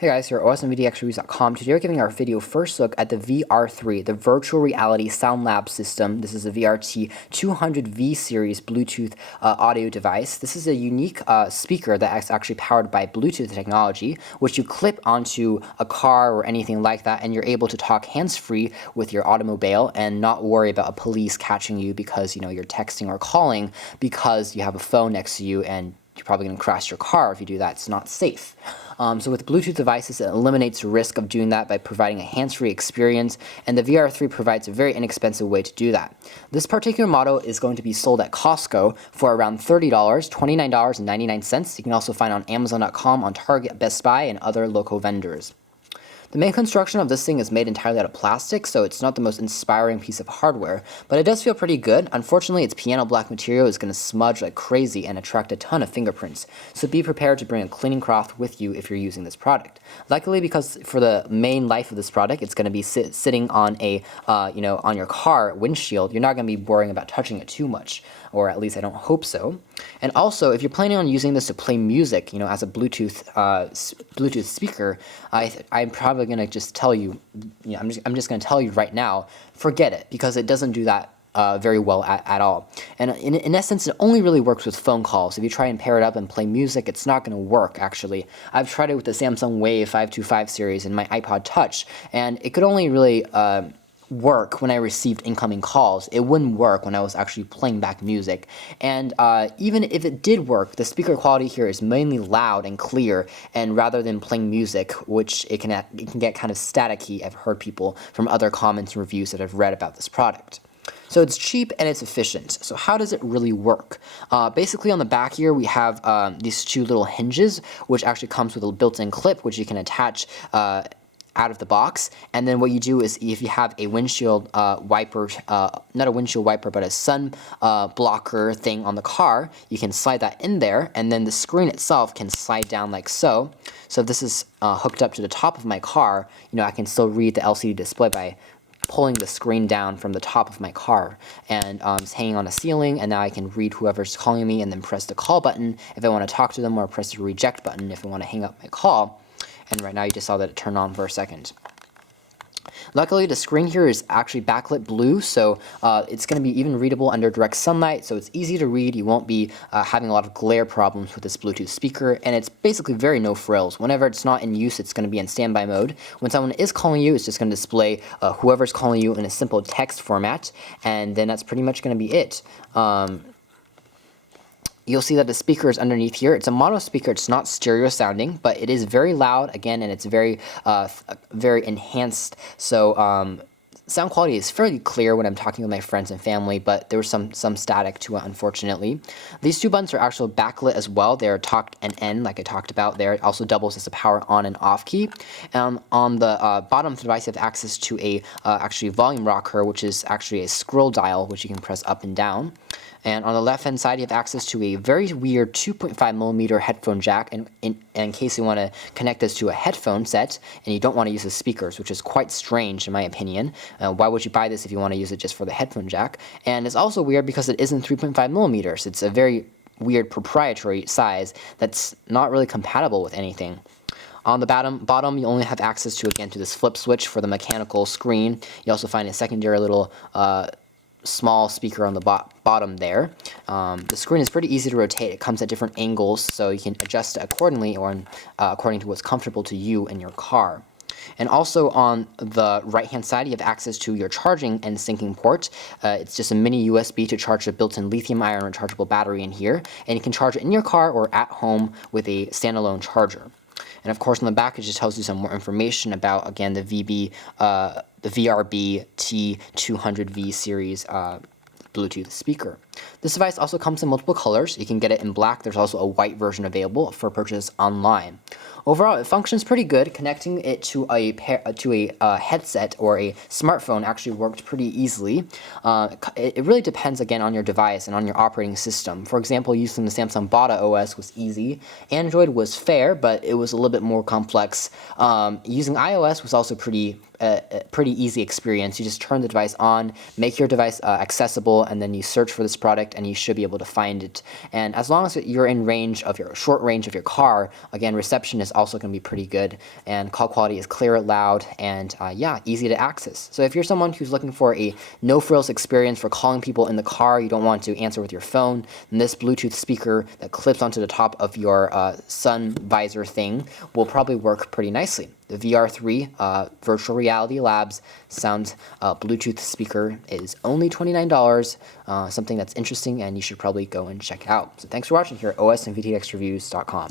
Hey guys, here at osmvdxreviews.com. Today we're giving our video first look at the VR3, the Virtual Reality Sound Lab System. This is a VRT 200V series Bluetooth audio device. This is a unique speaker that is actually powered by Bluetooth technology, which you clip onto a car or anything like that, and you're able to talk hands-free with your automobile and not worry about a police catching you because you're texting or calling because you have a phone next to you and you're probably going to crash your car if you do that. It's not safe. So with Bluetooth devices, it eliminates the risk of doing that by providing a hands-free experience, and the VR3 provides a very inexpensive way to do that. This particular model is going to be sold at Costco for around $30, $29.99. You can also find it on Amazon.com, on Target, Best Buy, and other local vendors. The main construction of this thing is made entirely out of plastic, so it's not the most inspiring piece of hardware, but it does feel pretty good. Unfortunately, its piano black material is going to smudge like crazy and attract a ton of fingerprints, so be prepared to bring a cleaning cloth with you if you're using this product. Luckily, because for the main life of this product, it's going to be sitting on a, on your car windshield, you're not going to be worrying about touching it too much, or at least I don't hope so. And also, if you're planning on using this to play music, as a Bluetooth speaker, I'm probably going to just tell you, I'm just going to tell you right now, forget it, because it doesn't do that very well at all. And in essence, it only really works with phone calls. If you try and pair it up and play music, it's not going to work, actually. I've tried it with the Samsung Wave 525 series and my iPod Touch, and it could only really work when I received incoming calls. It wouldn't work when I was actually playing back music. And even if it did work, the speaker quality here is mainly loud and clear, and rather than playing music, which it can get kind of staticky. I've heard people from other comments and reviews that I've read about this product. So it's cheap and it's efficient. So how does it really work? Basically on the back here we have these two little hinges, which actually comes with a built-in clip which you can attach out of the box. And then what you do is, if you have a windshield wiper, not a windshield wiper, but a sun blocker thing on the car, you can slide that in there, and then the screen itself can slide down like so. So if this is hooked up to the top of my car, I can still read the LCD display by pulling the screen down from the top of my car, and it's hanging on a ceiling, and now I can read whoever's calling me and then press the call button if I want to talk to them, or press the reject button if I want to hang up my call. And right now you just saw that it turned on for a second. Luckily, the screen here is actually backlit blue, so it's going to be even readable under direct sunlight, so it's easy to read. You won't be having a lot of glare problems with this Bluetooth speaker, and it's basically very no frills. Whenever it's not in use, it's going to be in standby mode. When someone is calling you, it's just going to display whoever's calling you in a simple text format, and then that's pretty much going to be it. You'll see that the speaker is underneath here. It's a mono speaker. It's not stereo sounding, but it is very loud again, and it's very enhanced. So sound quality is fairly clear when I'm talking with my friends and family, but there was some static to it, unfortunately. These two buttons are actually backlit as well. They're talk and end, like I talked about there. It also doubles as a power on and off key. On the bottom of the device, you have access to a actually volume rocker, which is actually a scroll dial, which you can press up and down. And on the left-hand side, you have access to a very weird 2.5mm headphone jack, and in case you want to connect this to a headphone set and you don't want to use the speakers, which is quite strange in my opinion. Why would you buy this if you want to use it just for the headphone jack? And it's also weird because it isn't 3.5mm. It's a very weird proprietary size that's not really compatible with anything. On the bottom, you only have access to this flip switch for the mechanical screen. You also find a secondary little small speaker on the bottom there. The screen is pretty easy to rotate. It comes at different angles, so you can adjust it accordingly, or according to what's comfortable to you and your car. And also on the right-hand side, you have access to your charging and syncing port. It's just a mini USB to charge a built-in lithium-ion rechargeable battery in here, and you can charge it in your car or at home with a standalone charger. And of course, on the back, it just tells you some more information about, again, the VRB T200V series Bluetooth speaker. This device also comes in multiple colors. You can get it in black. There's also a white version available for purchase online. Overall, it functions pretty good. Connecting it to a headset or a smartphone actually worked pretty easily. It really depends, again, on your device and on your operating system. For example, using the Samsung Bada OS was easy. Android was fair, but it was a little bit more complex. Using iOS was also pretty easy experience. You just turn the device on, make your device accessible, and then you search for this product and you should be able to find it. And as long as you're in short range of your car, again, reception is also going to be pretty good, and call quality is clear, loud, and yeah, easy to access. So if you're someone who's looking for a no-frills experience for calling people in the car, you don't want to answer with your phone, then this Bluetooth speaker that clips onto the top of your sun visor thing will probably work pretty nicely. The VR3 Virtual Reality Labs sound Bluetooth speaker is only $29, something that's interesting and you should probably go and check it out. So thanks for watching here at osandvtxreviews.com.